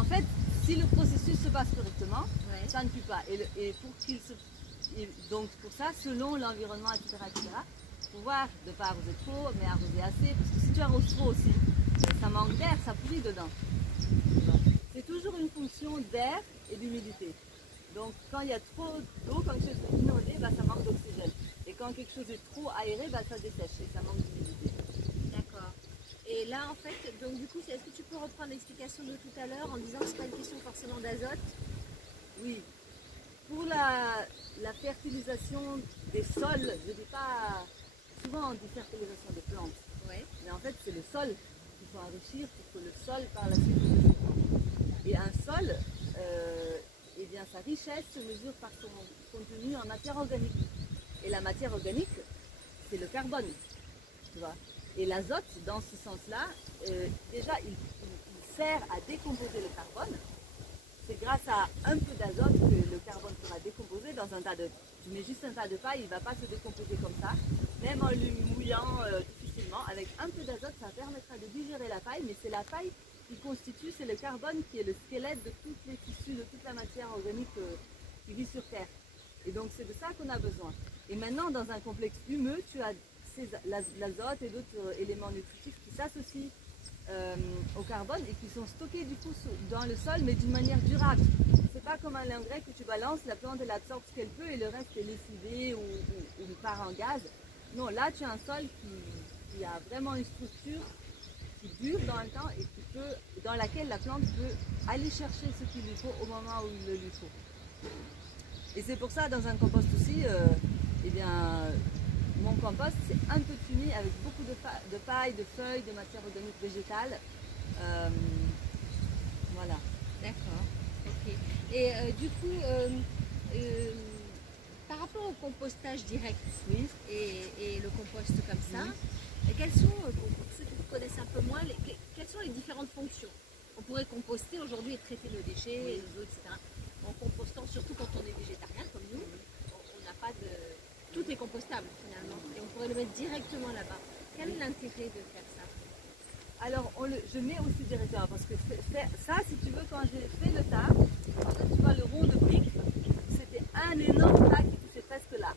En fait, si le processus se passe correctement, Ouais. ça ne pue pas. Et pour qu'il se... donc pour ça, selon l'environnement, etc., pouvoir ne pas arroser trop, mais arroser assez. Parce que si tu arroses trop aussi, ça manque d'air, ça pourrit dedans. C'est toujours une fonction d'air et d'humidité. Donc quand il y a trop d'eau, comme quelque chose est inondé, bah, ça manque d'oxygène. Et quand quelque chose est trop aéré, bah, ça dessèche et ça manque d'humidité. D'accord. Et là, en fait, donc du coup, est-ce que tu peux reprendre l'explication de tout à l'heure en disant que c'est pas une question forcément d'azote? Oui. Pour la fertilisation des sols, je ne dis pas... Souvent on dit fertilisation des plantes. Ouais. Mais en fait, c'est le sol qu'il faut enrichir pour que le sol, par la suite, produise des plantes. Et un sol, eh bien, sa richesse se mesure par son contenu en matière organique. Et la matière organique, c'est le carbone, tu vois. Et l'azote, dans ce sens-là, déjà, il sert à décomposer le carbone. C'est grâce à un peu d'azote que le carbone sera décomposé dans un tas de... Tu mets juste un tas de paille, il ne va pas se décomposer comme ça. Même en le mouillant difficilement, avec un peu d'azote, ça permettra de digérer la paille, mais c'est la paille qui constitue, c'est le carbone qui est le squelette de tous les tissus, de toute la matière organique qui vit sur Terre. Et donc c'est de ça qu'on a besoin. Et maintenant, dans un complexe humeux, tu as l'azote et d'autres éléments nutritifs qui s'associent au carbone et qui sont stockés du coup dans le sol, mais d'une manière durable. C'est pas comme un engrais que tu balances, la plante elle absorbe ce qu'elle peut et le reste est lessivé ou part en gaz. Non, là tu as un sol qui a vraiment une structure qui dure dans le temps et dans laquelle la plante peut aller chercher ce qu'il lui faut au moment où il le lui faut. Et c'est pour ça, dans un compost aussi, eh bien, mon compost, c'est un peu fumé avec beaucoup de paille, de feuilles, de matière organique végétale. Voilà. D'accord. Ok. Et du coup, par rapport au compostage direct Oui. et le compost comme ça, quelles sont, pour ceux qui connaissent un peu moins, quelles sont les différentes fonctions? On pourrait composter aujourd'hui et traiter nos déchets, les eaux, etc. En compostant, surtout quand on est végétarien comme nous, on n'a pas de... Tout est compostable finalement. Et on pourrait le mettre directement là-bas. Quel est l'intérêt de faire ça? Alors, je mets aussi directement parce que ça, si tu veux, quand j'ai fait le tas, en fait, tu vois, le rond de briques, c'était un énorme tas qui touchait presque là.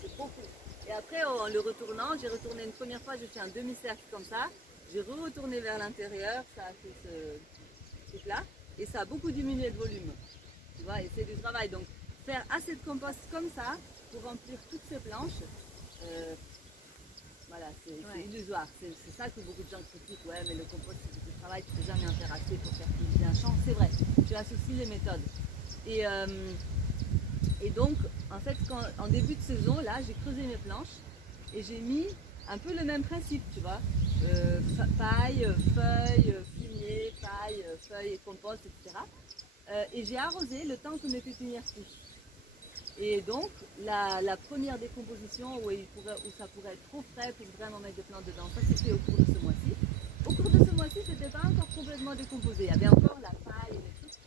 C'est beaucoup. Et après, en le retournant, j'ai retourné une première fois, j'ai fait un demi-cercle comme ça. J'ai retourné vers l'intérieur, ça a fait ce truc-là. Et ça a beaucoup diminué de volume. Tu vois, et c'est du travail. Donc, faire assez de compost comme ça pour remplir toutes ces planches, voilà, c'est illusoire. C'est ça que beaucoup de gens critiquent. Ouais, mais le compost, c'est du travail, tu ne peux jamais en faire assez pour fertiliser un champ. C'est vrai, tu associes les méthodes. Et donc, en fait, en début de saison, là, j'ai creusé mes planches et j'ai mis un peu le même principe, tu vois. Paille, feuilles, fumier, paille, feuilles, compost, etc. Et j'ai arrosé le temps que mes pépinières poussent. Et donc, la première décomposition où ça pourrait être trop frais pour vraiment mettre des plantes dedans, ça c'était au cours de ce mois-ci. Au cours de ce mois-ci, c'était pas encore complètement décomposé. Il y avait encore la paille et les trucs.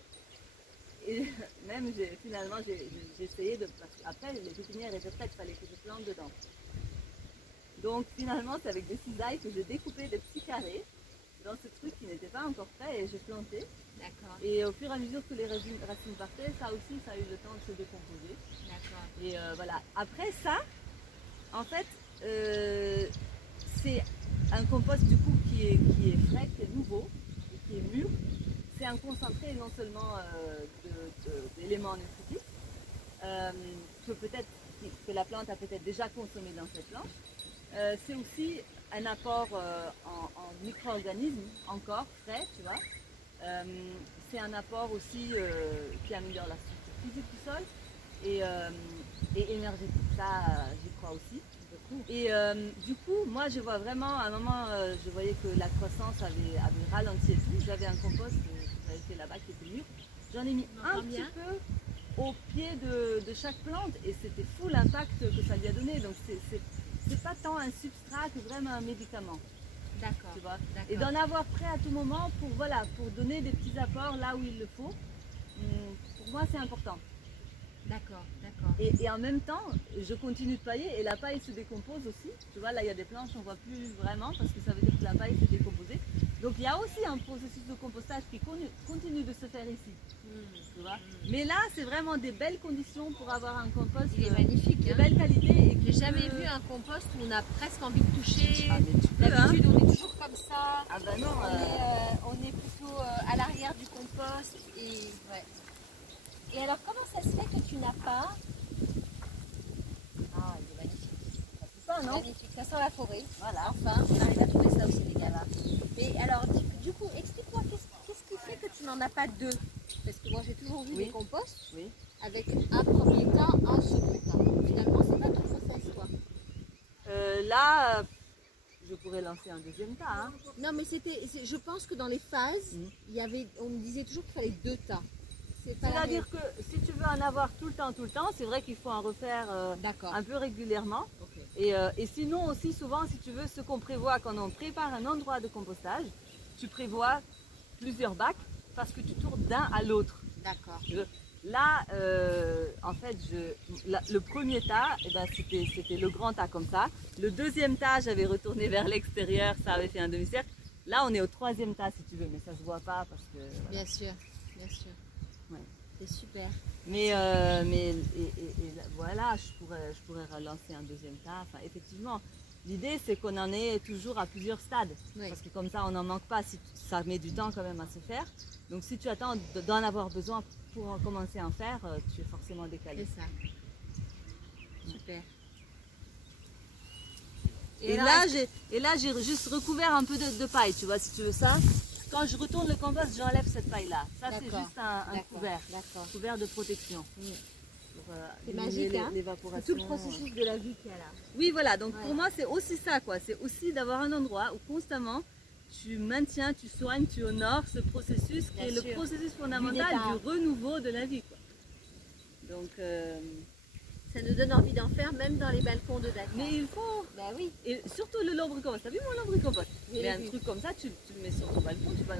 Et même, finalement, j'ai essayé de... Après, les pépinières étaient prêtes, il fallait que je plante dedans. Donc, finalement, c'est avec des cisailles que j'ai découpé des petits carrés dans ce truc qui n'était pas encore prêt et j'ai planté. D'accord. Et au fur et à mesure que les racines partaient, ça aussi, ça a eu le temps de se décomposer. D'accord. Et voilà. Après ça, en fait, c'est un compost du coup qui est frais, qui est nouveau, et qui est mûr. C'est un concentré non seulement d'éléments nutritifs, que la plante a peut-être déjà consommé dans cette planche. C'est aussi un apport en micro-organismes encore frais, tu vois. C'est un apport aussi qui améliore la structure physique du sol et énergétique. Ça, j'y crois aussi. Et du coup, moi, je vois vraiment, à un moment, je voyais que la croissance avait ralenti et tout. J'avais un compost que j'avais fait là-bas qui était mûr. J'en ai mis un petit peu au pied de chaque plante et c'était fou l'impact que ça lui a donné. Donc, c'est pas tant un substrat que vraiment un médicament. D'accord. Tu vois. Et d'en avoir prêt à tout moment pour donner des petits apports là où il le faut. Pour moi, c'est important. D'accord, d'accord. Et en même temps, je continue de pailler et la paille se décompose aussi. Tu vois, là, il y a des planches, on ne voit plus vraiment parce que ça veut dire que la paille s'est décomposée. Donc il y a aussi un processus de compostage qui continue de se faire ici. Tu vois. Mais là, c'est vraiment des belles conditions pour avoir un compost Il est magnifique. de Hein. belle qualité. Et J'ai jamais vu un compost où on a presque envie de toucher. Ah, mais tu peux, hein. D'habitude, on est toujours comme ça. Ah bah non. On est plutôt à l'arrière du compost. Et, ouais. Et alors, comment ça se fait que tu n'as pas... Ah, il est magnifique. C'est ça, non? Magnifique, ça sent la forêt. Voilà. Enfin, on arrive à trouver ça au Sénégal. Mais alors, du coup, explique-moi, qu'est-ce qui fait que tu n'en as pas deux? Parce que moi, j'ai toujours vu Oui. des composts Oui. avec un premier tas, un second tas. Finalement, c'est pas ton process, quoi. Là, je pourrais lancer un deuxième tas. Hein. Non, mais je pense que dans les phases, Mhm. on me disait toujours qu'il fallait deux tas. C'est pas la C'est-à-dire que si tu veux en avoir tout le temps, c'est vrai qu'il faut en refaire D'accord. un peu régulièrement. Ok. Et sinon aussi souvent, si tu veux, ce qu'on prévoit quand on prépare un endroit de compostage, tu prévois plusieurs bacs parce que tu tournes d'un à l'autre. D'accord. Là, en fait, le premier tas, eh ben, c'était le grand tas comme ça. Le deuxième tas, j'avais retourné vers l'extérieur, ça avait fait un demi-cercle. Là, on est au troisième tas si tu veux, mais ça se voit pas parce que. Voilà. Bien sûr, bien sûr. Ouais. C'est super. Mais voilà, je pourrais relancer un deuxième tas. Enfin, effectivement, l'idée c'est qu'on en est toujours à plusieurs stades. Oui. Parce que comme ça, on n'en manque pas. Ça met du temps quand même à se faire. Donc si tu attends d'en avoir besoin pour en commencer à en faire, tu es forcément décalé. C'est ça. Super. Et là, j'ai juste recouvert un peu de paille, tu vois, si tu veux ça. Quand je retourne le compost, j'enlève cette paille-là. Ça, c'est D'accord. juste un couvert. D'accord. Couvert de protection. Oui. Pour, C'est diminuer magique, hein. l'évaporation. C'est tout le processus de la vie qu'il y a là. Oui, voilà. Donc Ouais. pour moi, c'est aussi ça, quoi. C'est aussi d'avoir un endroit où constamment tu maintiens, tu soignes, tu honores ce processus qui Bien est le sûr. processus Du fondamental départ. du renouveau de la vie, quoi. Donc, Ça nous donne envie d'en faire, même dans les balcons de Dakar. mais il faut. Bah oui. Et surtout le lombricompost. T'as vu mon lombricompost? J'ai Mais un vu. truc comme ça, tu le mets sur ton balcon, tu vas